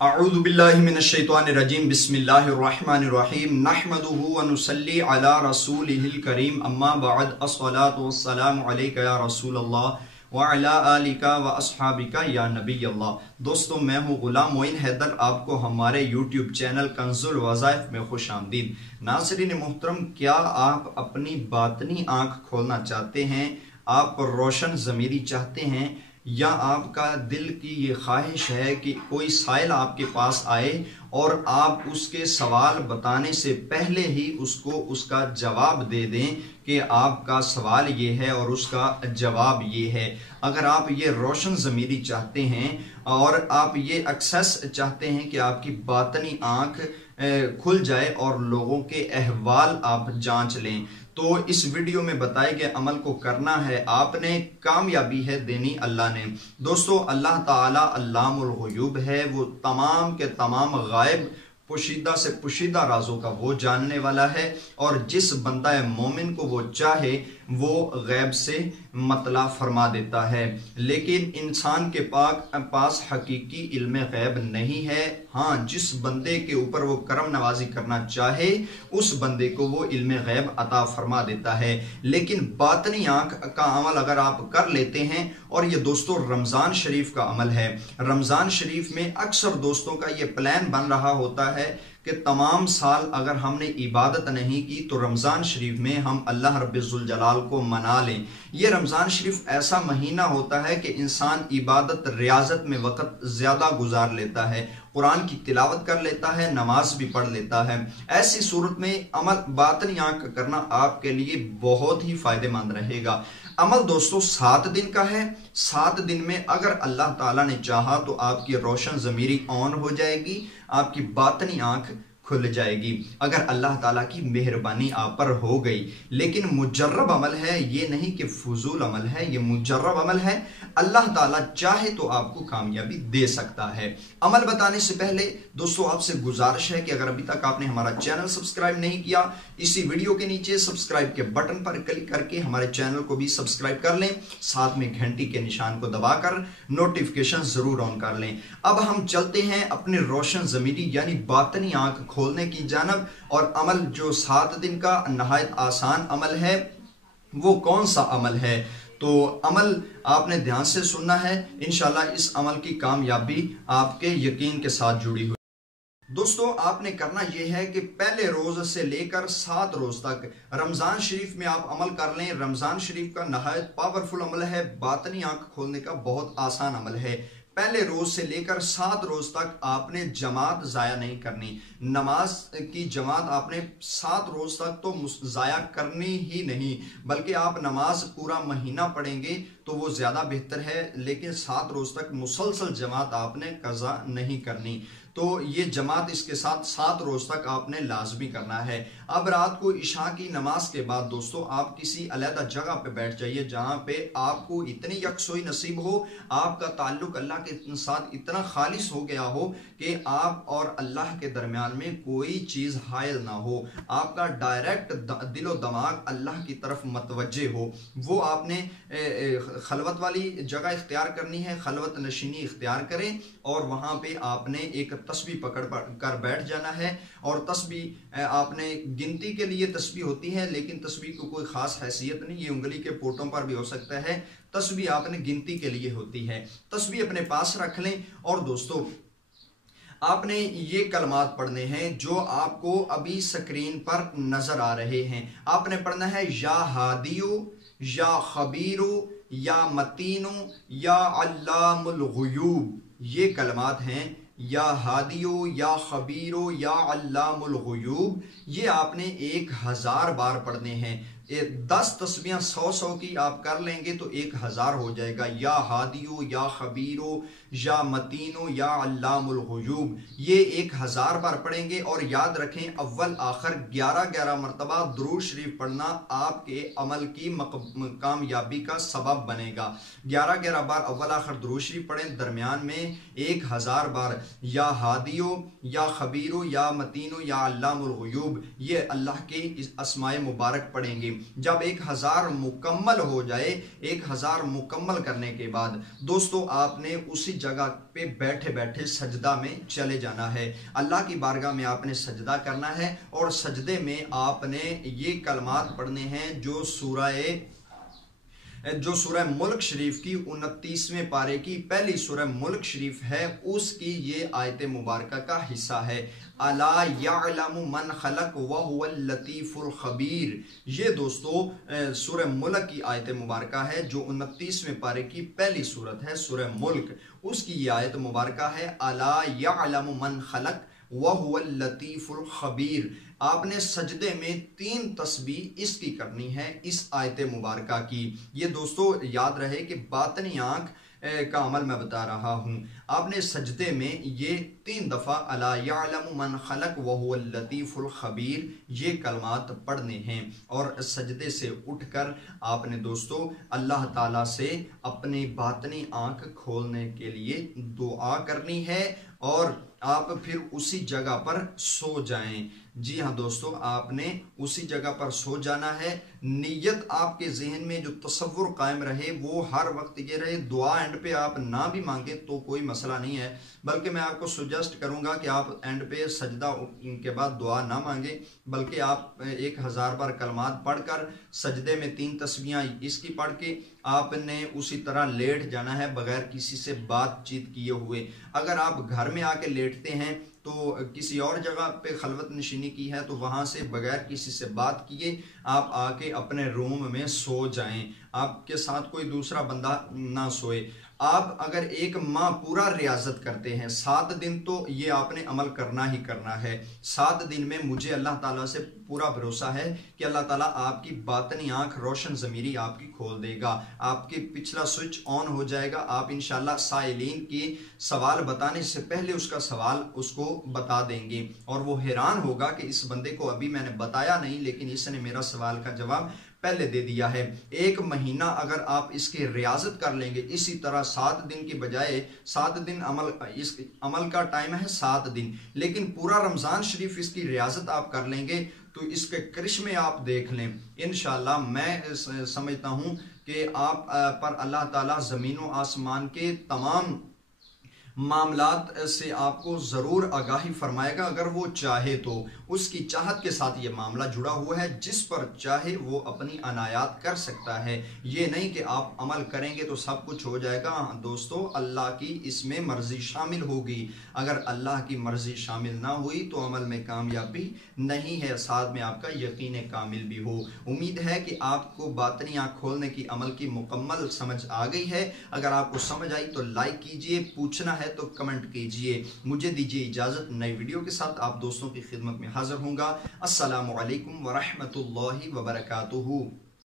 अऊज़ु बिल्लाहि मिनश्शैतानिर्रजीम बिस्मिल्लाहिर्रहमानिर्रहीम नहमदुहु व नुसल्ली अला रसूलिहिल करीम अम्मा बअद अस्सलातु वस्सलामु अलैका या रसूलल्लाह व अला आलिका व अस्हाबिका या नबी अल्लाह। दोस्तों, मैं हूँ गुलाम मोइन हैदर, आपको हमारे यूट्यूब चैनल कंजुल वज़ाइफ में खुश आमदीद। नाज़रीन मोहतरम, क्या आप अपनी बातनी आंख खोलना चाहते हैं? आप रोशन ज़मीरी चाहते हैं, या आपका दिल की ये ख्वाहिश है कि कोई साइल आपके पास आए और आप उसके सवाल बताने से पहले ही उसको उसका जवाब दे दें कि आपका सवाल ये है और उसका जवाब ये है। अगर आप ये रोशन ज़मीरी चाहते हैं और आप ये एक्सेस चाहते हैं कि आपकी बातनी आंख खुल जाए और लोगों के अहवाल आप जांच लें, तो इस वीडियो में बताए गए अमल को करना है आपने, कामयाबी है देनी अल्लाह ने। दोस्तों, अल्लाह ताला अल्लामुल गुयूब है, वो तमाम के तमाम गायब पोशीदा से पोशीदा राजों का वो जानने वाला है, और जिस बंदा मोमिन को वो चाहे वो गैब से मतला फरमा देता है। लेकिन इंसान के पास हकीकी इल्म गैब नहीं है। हाँ, जिस बंदे के ऊपर वो करम नवाजी करना चाहे उस बंदे को वो इल्म गैब अता फरमा देता है। लेकिन बातनी आंख का अमल अगर आप कर लेते हैं, और ये दोस्तों रमज़ान शरीफ का अमल है। रमज़ान शरीफ में अक्सर दोस्तों का ये प्लान बन रहा होता है कि तमाम साल अगर हमने इबादत नहीं की तो रमज़ान शरीफ में हम अल्लाह रब्बुल जलाल को मना लें। ये रमज़ान शरीफ ऐसा महीना होता है कि इंसान इबादत रियाजत में वक़्त ज़्यादा गुजार लेता है, कुरान की तिलावत कर लेता है, नमाज भी पढ़ लेता है। ऐसी सूरत में अमल बातनी आंख करना आपके लिए बहुत ही फायदेमंद रहेगा। अमल दोस्तों 7 दिन का है। 7 दिन में अगर अल्लाह ताला ने चाहा तो आपकी रोशन ज़मीरी ऑन हो जाएगी, आपकी बातनी आंख खुल जाएगी, अगर अल्लाह ताला की मेहरबानी आप पर हो गई। लेकिन मुजर्रब अमल है, ये नहीं कि फजूल अमल है, ये मुजर्रब अमल है। अल्लाह ताला चाहे तो आपको कामयाबी दे सकता है। अमल बताने से पहले दोस्तों आपसे गुजारिश है कि अगर अभी तक आपने हमारा चैनल सब्सक्राइब नहीं किया, इसी वीडियो के नीचे सब्सक्राइब के बटन पर क्लिक करके हमारे चैनल को भी सब्सक्राइब कर लें, साथ में घंटी के निशान को दबाकर नोटिफिकेशन जरूर ऑन कर लें। अब हम चलते हैं अपने रोशन ज़मीरी यानी बातनी आंख खोलने की जानब। और अमल जो 7 दिन का नहायत आसान अमल है, वो कौन सा अमल है? तो अमल आपने ध्यान से सुनना है, इंशाल्लाह इस अमल की कामयाबी आपके यकीन के साथ जुड़ी हुई। दोस्तों, आपने करना यह है कि पहले रोज से लेकर 7 रोज तक रमजान शरीफ में आप अमल कर लें। रमजान शरीफ का नहायत पावरफुल अमल है, बातनी आंख खोलने का बहुत आसान अमल है। पहले रोज से लेकर 7 रोज तक आपने जमात जाया नहीं करनी। नमाज की जमात आपने 7 रोज तक तो जाया करनी ही नहीं, बल्कि आप नमाज पूरा महीना पढ़ेंगे तो वो ज्यादा बेहतर है। लेकिन 7 रोज तक मुसलसल जमात आपने कज़ा नहीं करनी, तो ये जमात इसके साथ 7 रोज तक आपने लाजमी करना है। अब रात को इशा की नमाज के बाद दोस्तों आप किसी अलग जगह पे बैठ जाइए जहां पे आपको इतनी यकसोई नसीब हो, आपका ताल्लुक अल्लाह के साथ इतना खालिस हो गया हो कि आप और अल्लाह के दरमियान में कोई चीज हायल ना हो, आपका डायरेक्ट दिलो दिमाग अल्लाह की तरफ मतवज्जे हो। वो आपने खलवत वाली जगह इख्तियार करनी है, खलवत नशीनी इख्तियार करें, और वहां पे आपने एक तस्बीह पकड़ कर बैठ जाना है। और तस्बीह आपने गिनती के लिए तस्बीह होती है, लेकिन तस्बीह को कोई खास हैसियत नहीं, ये उंगली के पोटों पर भी हो सकता है। तस्बीह आपने गिनती के लिए होती है। तस्बीह अपने पास रख लें, और दोस्तों आपने ये कलमात पढ़ने हैं जो आपको अभी स्क्रीन पर नजर आ रहे हैं। आपने पढ़ना है या हादियो, या खबीरो, या मतीनो, या अल्लामुल गुयूब। ये कलमात हैं, या हादियो, या खबीरो, या अल्लामुल गुयूब। ये आपने 1000 बार पढ़ने हैं। 10 तस्बीहां 100 की आप कर लेंगे तो 1000 हो जाएगा। या हादियो, या खबीरो, या मतीनो, या अल्लामुल गुयूब, ये 1000 बार पढ़ेंगे। और याद रखें, अव्वल आखिर 11-11 मरतबा दुरूद शरीफ पढ़ना आपके अमल की कामयाबी का सबब बनेगा। 11-11 बार अव्वल आखिर दुरूद शरीफ पढ़ें, दरमियान में 1000 बार या हादियो, या खबीरो, या मतीनो, या अल्लामुल गुयूब, ये अल्लाह के इस अस्माए मुबारक पढ़ेंगे। جب 1000 مکمل ہو جائے، 1000 مکمل کرنے کے بعد دوستو آپ نے اسی جگہ پہ بیٹھے بیٹھے سجدہ میں چلے جانا ہے، اللہ کی بارگاہ میں آپ نے سجدہ کرنا ہے، اور سجدے میں آپ نے یہ کلمات پڑھنے ہیں جو سورہ ملک شریف کی 29ویں پارے کی پہلی سورہ ملک شریف ہے، اس کی یہ آیت مبارکہ کا حصہ ہے، الا یعلم من خلق وهو اللطیف الخبیر۔ یہ دوستو سورہ ملک کی آیت مبارکہ ہے جو 29ویں پارے کی پہلی سورت ہے، سورہ ملک، اس کی یہ آیت مبارکہ ہے، الا یعلم من خلق وَهُوَ اللطیف الخبیر۔ آپ نے سجدے میں 3 تسبیح اس کی کرنی ہے، اس آیت مبارکہ کی۔ یہ دوستو یاد رہے کہ باطنی آنکھ کا عمل میں بتا رہا ہوں۔ آپ نے سجدے میں یہ 3 دفعہ الا یعلم من خلق وَهُوَ اللطیف الخبیر یہ کلمات پڑھنے ہیں، اور سجدے سے اٹھ کر آپ نے دوستو اللہ تعالیٰ سے اپنی باطنی آنکھ کھولنے کے لیے دعا کرنی ہے، اور آپ پھر اسی جگہ پر سو جائیں۔ جی ہاں دوستو، آپ نے اسی جگہ پر سو جانا ہے۔ نیت آپ کے ذہن میں جو تصور قائم رہے وہ ہر وقت یہ رہے، دعا اینڈ پہ آپ نہ بھی مانگیں تو کوئی مسئلہ نہیں ہے، بلکہ میں آپ کو سجیسٹ کروں گا کہ آپ اینڈ پہ سجدہ کے بعد دعا نہ مانگیں، بلکہ آپ 1000 بار کلمات پڑھ کر سجدے میں 3 تسبیحاں اس کی پڑھ کے آپ نے اسی طرح لیٹ جانا ہے بغیر کسی سے بات چیت کیے ہوئے۔ اگر آپ گھر میں آ کے لیٹتے ہیں تو کسی اور جگہ پہ خلوت نشینی کی ہے تو وہاں سے بغیر کسی سے بات کیے آپ آ کے اپنے روم میں سو جائیں، آپ کے ساتھ کوئی دوسرا بندہ نہ سوئے۔ آپ اگر 1 ماہ پورا ریاضت کرتے ہیں، 7 دن تو یہ آپ نے عمل کرنا ہی کرنا ہے۔ 7 دن میں مجھے اللہ تعالیٰ سے پورا بھروسہ ہے کہ اللہ تعالیٰ آپ کی باطنی آنکھ روشن ضمیری آپ کی کھول دے گا، آپ کی پچھلا سوئچ آن ہو جائے گا، آپ انشاءاللہ سائلین کی سوال بتانے سے پہلے اس کا سوال اس کو بتا دیں گے، اور وہ حیران ہوگا کہ اس بندے کو ابھی میں نے بتایا نہیں لیکن اس نے میرا سوال کا جواب پہلے دے دیا ہے۔ 1 مہینہ اگر آپ اس کی ریاضت کر لیں گے اسی طرح 7 دن کی بجائے 7 دن اس عمل کا ٹائم ہے 7 دن، لیکن پورا رمضان شریف اس کی ریاضت آپ کر لیں گے تو اس کے کرشمے آپ دیکھ لیں۔ انشاءاللہ میں سمجھتا ہوں کہ آپ پر اللہ تعالیٰ زمین و آسمان کے تمام معاملات سے آپ کو ضرور آگاہی فرمائے گا اگر وہ چاہے تو۔ اس کی چاہت کے ساتھ یہ معاملہ جڑا ہوا ہے، جس پر چاہے وہ اپنی عنایات کر سکتا ہے۔ یہ نہیں کہ آپ عمل کریں گے تو سب کچھ ہو جائے گا، دوستو اللہ کی اس میں مرضی شامل ہوگی، اگر اللہ کی مرضی شامل نہ ہوئی تو عمل میں کامیابی نہیں ہے، ساتھ میں آپ کا یقین کامل بھی ہو۔ امید ہے کہ آپ کو باطنی آنکھ کھولنے کی عمل کی مکمل سمجھ آ گئی ہے۔ اگر آپ کو سمجھ آئی تو لائک کیجئے، پوچھنا ہے تو کمنٹ کیجئے۔ مجھے دیجئے اجازت، نئی ویڈیو کے ساتھ آپ دوستوں کی خدمت میں حاضر ہوں گا۔ السلام علیکم ورحمۃ اللہ وبرکاتہ۔